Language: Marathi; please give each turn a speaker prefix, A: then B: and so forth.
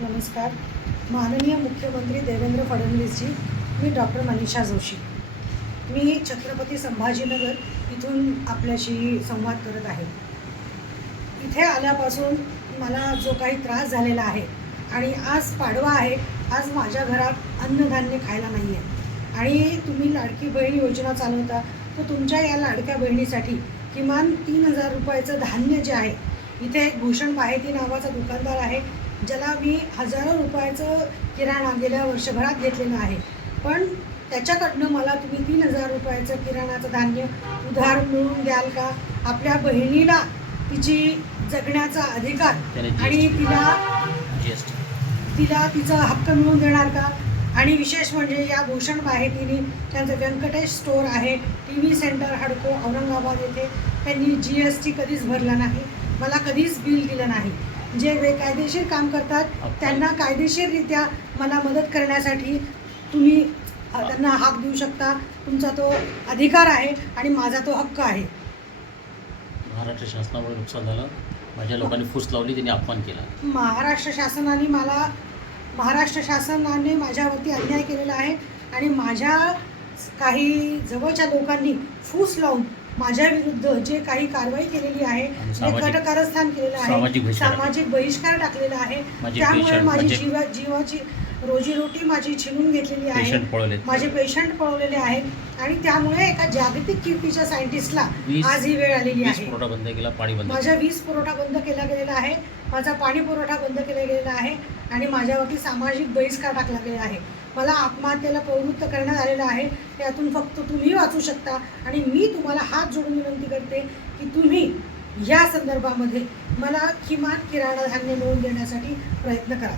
A: नमस्कार. माननीय मुख्यमंत्री देवेंद्र फडणवीसजी मी डॉक्टर मनीषा जोशी. मी छत्रपती संभाजीनगर इथून आपल्याशी संवाद करत आहे. इथे आल्यापासून मला जो काही त्रास झालेला आहे आणि आज पाडवा आहे आज माझ्या घरात अन्नधान्य खायला नाही आहे आणि तुम्ही लाडकी बहीण योजना चालवता तर तुमच्या या लाडक्या बहिणीसाठी किमान तीन हजार रुपयाचं धान्य जे आहे इथे एक भूषण बाहेती नावाचा दुकानदार आहे ज्याला मी हजारो रुपयाचं किराणा गेल्या वर्षभरात घेतलेलं आहे. पण त्याच्याकडनं मला तुम्ही तीन हजार रुपयाचं किराणाचं धान्य उधार मिळवून द्याल का? आपल्या बहिणीला तिची जगण्याचा अधिकार आणि. तिला तिला तिचा हक्क मिळवून देणार का? आणि विशेष म्हणजे या भूषण बाहेतीने त्यांचं व्यंकटेश स्टोअर आहे T V centre Hudco Aurangabad येथे. त्यांनी जी एस टी कधीच भरला नाही. मला कधीच बिल दिलं नाही. जे बेकायदेशीर काम करतात त्यांना कायदेशीररित्या मला मदत करण्यासाठी तुम्ही त्यांना हाक देऊ शकता. तुमचा तो अधिकार आहे आणि माझा तो हक्क आहे.
B: महाराष्ट्र शासनामुळे नुकसान झालं. माझ्या लोकांनी फूस लावली त्यांनी अपमान केला.
A: महाराष्ट्र शासनाने मला महाराष्ट्र शासनाने माझ्यावरती अन्याय केलेला आहे आणि माझ्या काही जवळच्या लोकांनी फूस लावून माझ्या विरुद्ध जे काही कारवाई केलेली आहे जे
B: सामाजिक-
A: कटकारस्थान केलेलं आहे
B: सामाजिक बहिष्कार.
A: सामाजिक बहिष्कार टाकलेला आहे.
B: माझे
A: त्यामुळे
B: patient,
A: माझी
B: माझे-
A: जीवा जीवाची रोजीरोटी माझी छिनून घेतलेली आहे.
B: पेशंट
A: माझे पेशंट पळवलेले आहेत. आणि त्यामुळे एका जागतिक कीर्तीच्या सायंटिस्टला
B: वीस-
A: आज ही वेळ आलेली
B: वीज
A: आहे.
B: पुरवठा बंद केला पाणी बंद
A: माझा वीज पुरवठा बंद केला गेलेला आहे. माझा पाणी पुरवठा बंद केला गेलेला आहे. आणि माझ्यावरती सामाजिक बहिष्कार टाकला गेला आहे. मला आत्महत्येला प्रवृत्त करण्यात आलेलं आहे. त्यातून फक्त तुम्ही वाचू शकता. आणि मी तुम्हाला हात जोडून विनंती करते की तुम्ही या संदर्भामध्ये मला किमान किराणा धान्य मिळवून देण्यासाठी प्रयत्न करा.